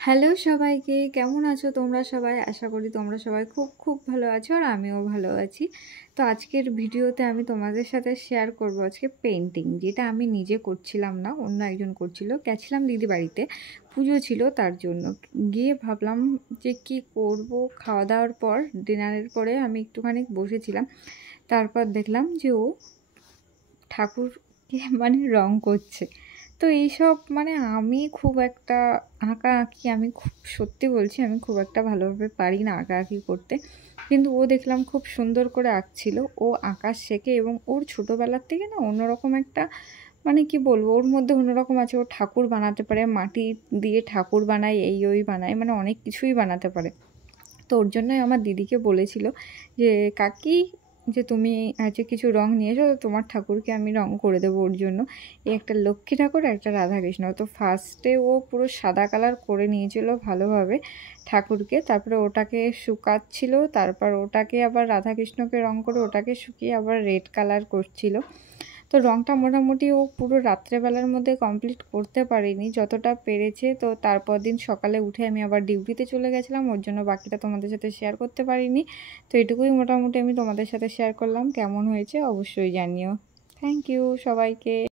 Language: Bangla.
হ্যালো সবাইকে, কেমন আছো তোমরা সবাই? আশা করি তোমরা সবাই খুব খুব ভালো আছো আর আমিও ভালো আছি। তো আজকের ভিডিওতে আমি তোমাদের সাথে শেয়ার করব আজকে পেন্টিং, যেটা আমি নিজে করছিলাম না, অন্য একজন করছিল। গেছিলাম দিদি বাড়িতে, পুজো ছিল তার জন্য। গিয়ে ভাবলাম যে কি করব। খাওয়া দাওয়ার পর, ডিনারের পরে আমি একটুখানি বসেছিলাম। তারপর দেখলাম যে ও ঠাকুরকে রং করছে। তো এইসব আমি খুব একটা আঁকাআঁকি, আমি খুব সত্যি বলছি, আমি খুব একটা ভালোভাবে পারি না আঁকাআঁকি করতে। কিন্তু ও দেখলাম খুব সুন্দর করে আঁকছিল। ও আঁকা শেখে এবং ওর ছোটোবেলার থেকে না অন্যরকম একটা কি বলবো, ওর মধ্যে অন্যরকম আছে। ও ঠাকুর বানাতে পারে, মাটি দিয়ে ঠাকুর বানায়, এই ওই বানায়, অনেক কিছুই বানাতে পারে। তো ওর জন্যই আমার দিদিকে বলেছিল যে কাকি, যে তুমি আজকে কিছু রং নিয়ে এসো, তোমার ঠাকুরকে আমি রং করে দেবো ওর জন্য। এই একটা লক্ষ্মী ঠাকুর, একটা রাধাকৃষ্ণ। তো ফার্স্টে ও পুরো সাদা কালার করে নিয়েছিল ভালোভাবে ঠাকুরকে, তারপরে ওটাকে শুকাচ্ছিল, তারপর ওটাকে আবার রাধাকৃষ্ণকে রং করে ওটাকে শুকিয়ে আবার রেড কালার করছিল। তো রঙটা মোটামুটি ও পুরো রাত্রেবেলার মধ্যে কমপ্লিট করতে পারিনি, যতটা পেরেছে। তো তারপর দিন সকালে উঠে আমি আবার ডিউটিতে চলে গেছিলাম, ওর জন্য বাকিটা তোমাদের সাথে শেয়ার করতে পারিনি। তো এটুকুই মোটামুটি আমি তোমাদের সাথে শেয়ার করলাম। কেমন হয়েছে অবশ্যই জানিও। থ্যাংক ইউ সবাইকে।